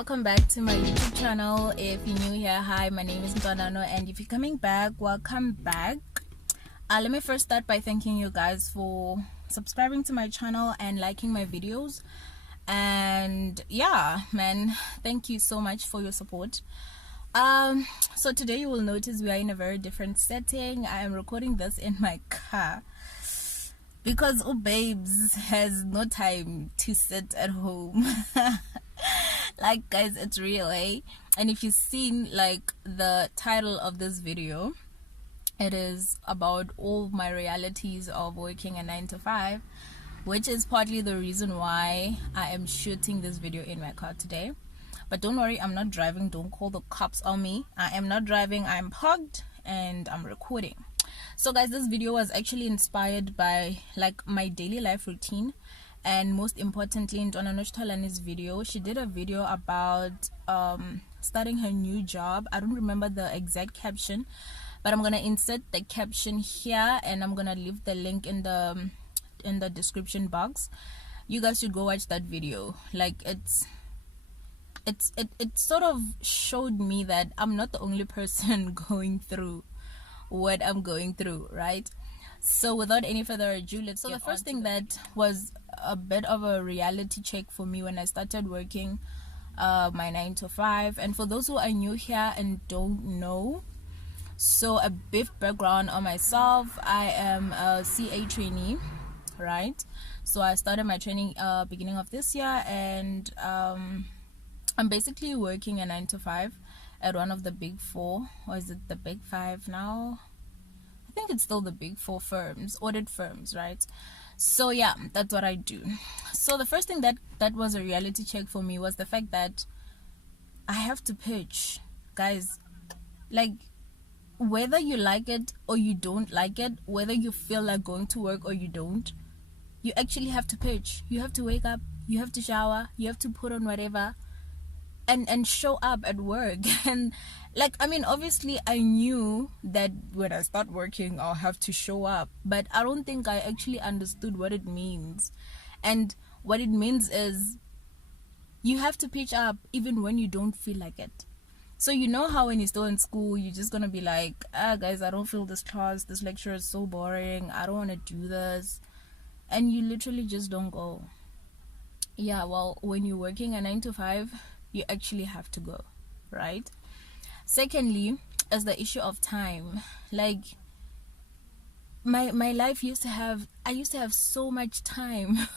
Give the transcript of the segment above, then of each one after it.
welcome back to my YouTube channel. If you're new here, hi, my name is Mtonano, and if you're coming back, welcome back. Let me first start by thanking you guys for subscribing to my channel and liking my videos. And yeah, man, thank you so much for your support. So today you will notice we are in a very different setting. I am recording this in my car because babes has no time to sit at home. Like, guys, it's real, eh? And if you've seen like the title of this video, it is about all my realities of working a 9 to 5, which is partly the reason why I am shooting this video in my car today. But don't worry, I'm not driving. Don't call the cops on me. I am not driving. I'm parked and I'm recording. So guys, this video was actually inspired by like my daily life routine, and most importantly, in Xoxo's video, she did a video about starting her new job. I don't remember the exact caption, but I'm gonna insert the caption here and I'm gonna leave the link in the description box. You guys should go watch that video. Like, it sort of showed me that I'm not the only person going through what I'm going through, right? So without any further ado, let's the first thing that was a bit of a reality check for me when I started working my 9 to 5. And for those who are new here and don't know, so a brief background on myself: I am a CA trainee, right? So I started my training beginning of this year, and I'm basically working a 9 to 5 at one of the big 4, or is it the big 5 now? I think it's still the big 4 firms, audit firms, right? So yeah, that's what I do. So the first thing that was a reality check for me was the fact that I have to pitch, guys. Like, whether you like it or you don't like it, whether you feel like going to work or you don't, you actually have to pitch. You have to wake up, you have to shower, you have to put on whatever and show up at work. And like, I mean, obviously I knew that when I start working I'll have to show up, but I don't think I actually understood what it means. And what it means is you have to pitch up even when you don't feel like it. So you know how when you're still in school, you're just gonna be like, guys, I don't feel this class, this lecture is so boring, I don't want to do this, and you literally just don't go. Yeah, well, when you're working a 9 to 5, you actually have to go, right? Secondly is the issue of time. Like, my life I used to have so much time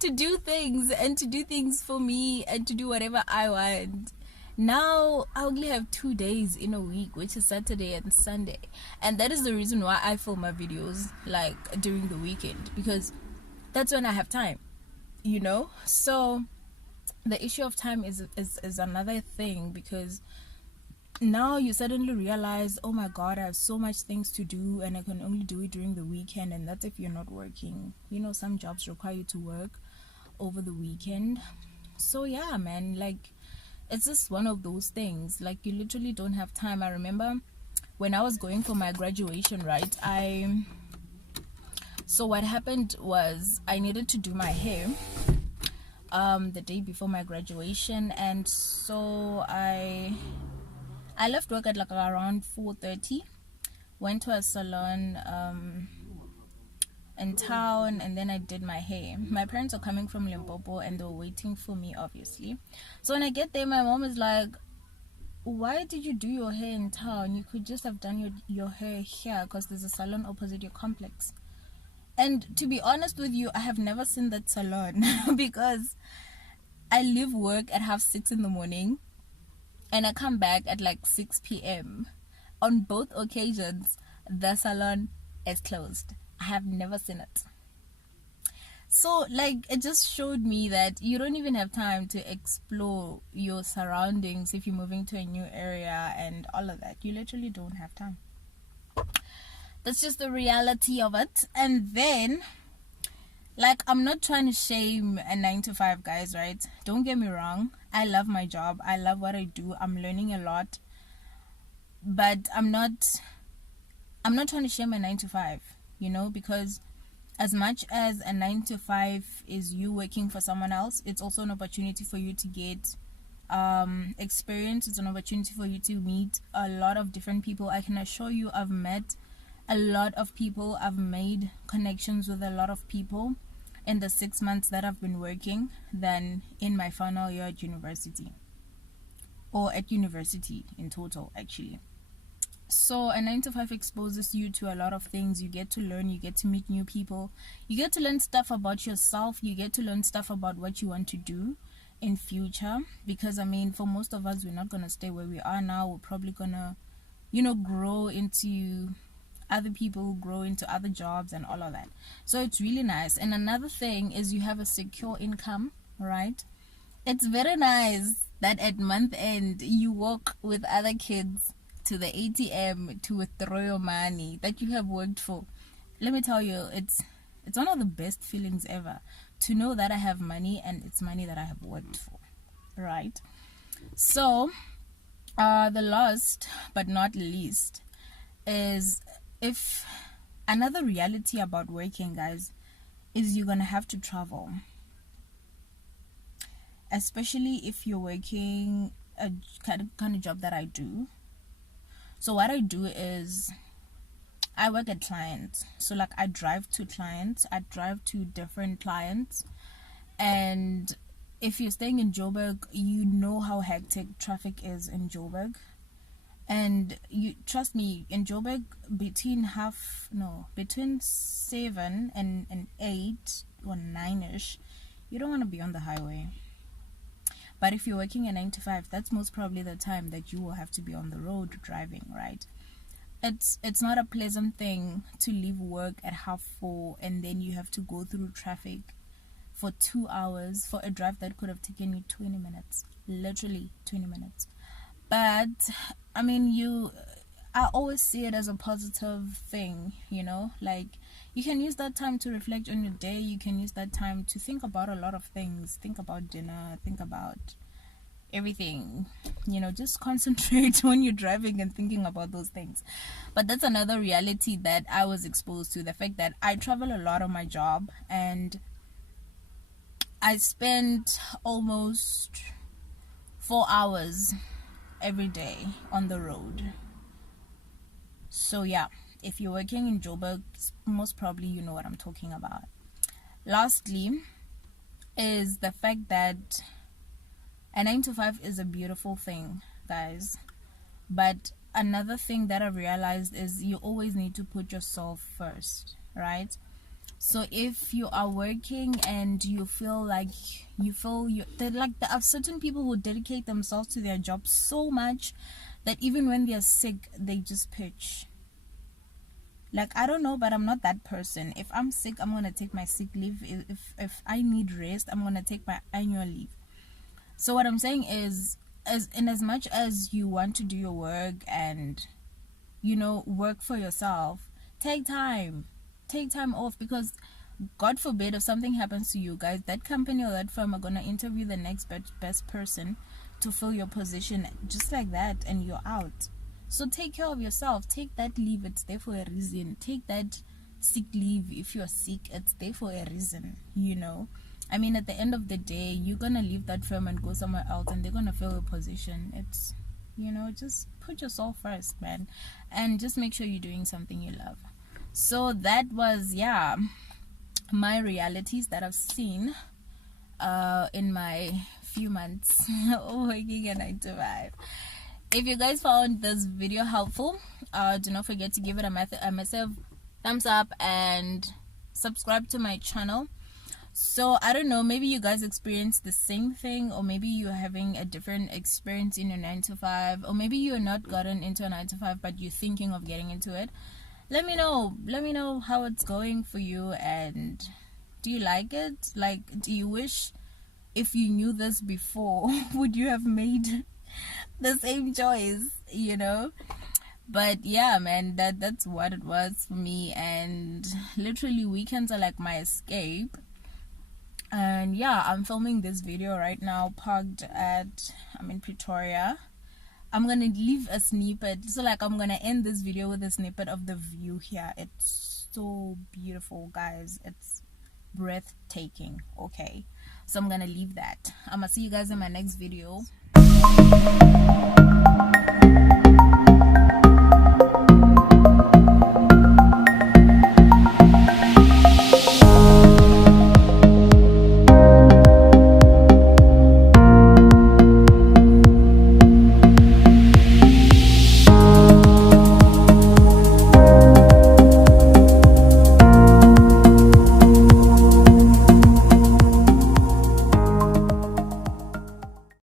to do things, and to do things for me, and to do whatever I want. Now I only have 2 days in a week, which is Saturday and Sunday, and that is the reason why I film my videos like during the weekend, because that's when I have time, you know. So the issue of time is another thing, because now you suddenly realize, oh my god, I have so much things to do and I can only do it during the weekend. And that's if you're not working. You know, some jobs require you to work over the weekend. So yeah, man, like, it's just one of those things. Like, you literally don't have time. I remember when I was going for my graduation, right? So what happened was I needed to do my hair the day before my graduation, and so I left work at like around 4:30, went to a salon in town, and then I did my hair. My parents are coming from Limpopo and they were waiting for me, obviously. So when I get there, my mom is like, why did you do your hair in town? You could just have done your hair here, because there's a salon opposite your complex. And to be honest with you, I have never seen that salon because I leave work at 6:30 in the morning and I come back at like 6 p.m. On both occasions, the salon is closed. I have never seen it. So like, it just showed me that you don't even have time to explore your surroundings if you're moving to a new area and all of that. You literally don't have time. That's just the reality of it. And then, like, I'm not trying to shame a 9 to 5, guys, right? Don't get me wrong. I love my job. I love what I do. I'm learning a lot. But I'm not trying to shame a 9 to 5, you know, because as much as a 9 to 5 is you working for someone else, it's also an opportunity for you to get experience. It's an opportunity for you to meet a lot of different people. I can assure you I've met a lot of people. I've made connections with a lot of people in the 6 months that I've been working than in my final year at university, or at university in total actually. So a 9 to 5 exposes you to a lot of things. You get to learn, you get to meet new people, you get to learn stuff about yourself, you get to learn stuff about what you want to do in future. Because I mean, for most of us, we're not gonna stay where we are now. We're probably gonna, grow into other people, grow into other jobs and all of that. So it's really nice. And another thing is you have a secure income, right? It's very nice that at month end you walk with other kids to the ATM to withdraw your money that you have worked for. Let me tell you, it's one of the best feelings ever to know that I have money, and it's money that I have worked for, right? So the last but not least is, if another reality about working, guys, is you're gonna have to travel, especially if you're working a kind of job that I do. So what I do is I work at clients. So like I drive to clients, I drive to different clients. And if you're staying in Joburg, you know how hectic traffic is in Joburg. And you trust me, in Joburg, between 7 and 8 or 9ish, you don't want to be on the highway. But if you're working a 9 to 5, that's most probably the time that you will have to be on the road driving, right? It's not a pleasant thing to leave work at 4:30 and then you have to go through traffic for 2 hours for a drive that could have taken you 20 minutes, literally 20 minutes. But I mean, I always see it as a positive thing, like you can use that time to reflect on your day. You can use that time to think about a lot of things. Think about dinner, think about everything, just concentrate when you're driving and thinking about those things. But that's another reality that I was exposed to, the fact that I travel a lot on my job, and I spend almost 4 hours every day on the road. So yeah, if you're working in Joburg, most probably you know what I'm talking about. Lastly is the fact that a 9 to 5 is a beautiful thing, guys. But another thing that I realized is you always need to put yourself first, right? So if you are working and you feel like there are certain people who dedicate themselves to their job so much that even when they're sick, they just pitch. Like, I don't know, but I'm not that person. If I'm sick, I'm gonna take my sick leave. If I need rest, I'm gonna take my annual leave. So what I'm saying is, as much as you want to do your work and work for yourself, take time off, because God forbid if something happens to you, guys, that company or that firm are gonna interview the next best person to fill your position just like that, and you're out. So take care of yourself. Take that leave, it's there for a reason. Take that sick leave if you're sick, it's there for a reason. I mean, at the end of the day, you're gonna leave that firm and go somewhere else, and they're gonna fill your position. It's just put yourself first, man, and just make sure you're doing something you love. So that was my realities that I've seen in my few months working a 9 to 5. If you guys found this video helpful, do not forget to give it a massive thumbs up and subscribe to my channel. So I don't know, maybe you guys experienced the same thing, or maybe you're having a different experience in your 9 to 5, or maybe you're not gotten into a 9 to 5 but you're thinking of getting into it. Let me know how it's going for you, and do you like it? Like, do you wish if you knew this before would you have made the same choice? But yeah, man, that's what it was for me. And literally weekends are like my escape. And yeah, I'm filming this video right now I'm in Pretoria. I'm gonna leave a snippet, so like I'm gonna end this video with a snippet of the view here. It's so beautiful, guys. It's breathtaking. Okay, so I'm gonna leave that. I'm gonna see you guys in my next video.